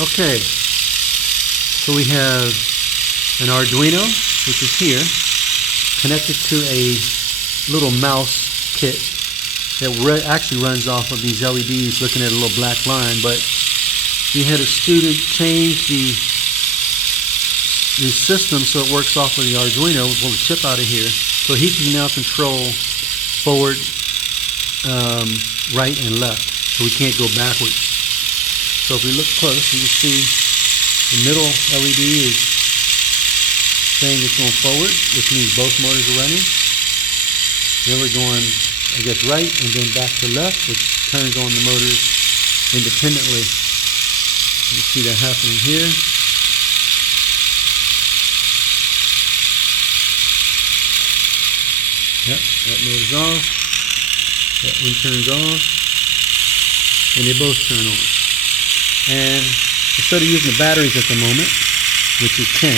Okay, so we have an Arduino, which is here, connected to a little mouse kit that actually runs off of these LEDs, looking at a little black line. But we had a student change the system so it works off of the Arduino. We'll pull the chip out of here, so he can now control forward, right, and left, so we can't go backwards. So if we look close, you can see the middle LED is saying it's going forward, which means both motors are running. Then we're going, I guess, right, and then back to left, which turns on the motors independently. You can see that happening here. Yep, that motor's off. That one turns off. And they both turn on. And instead of using the batteries at the moment, which you can,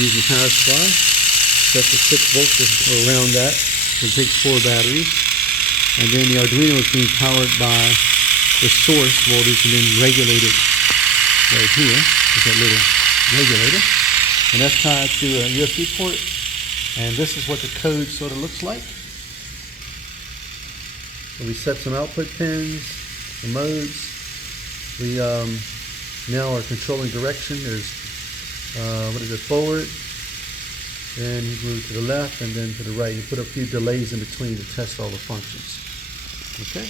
use the power supply, set the 6 volts around that. It takes 4 batteries. And then the Arduino is being powered by the source voltage and then regulated right here with that little regulator. And that's tied to a USB port. And this is what the code sort of looks like. So we set some output pins, the modes. We now are controlling direction. There's, forward. Then you move to the left and then to the right. You put a few delays in between to test all the functions. Okay.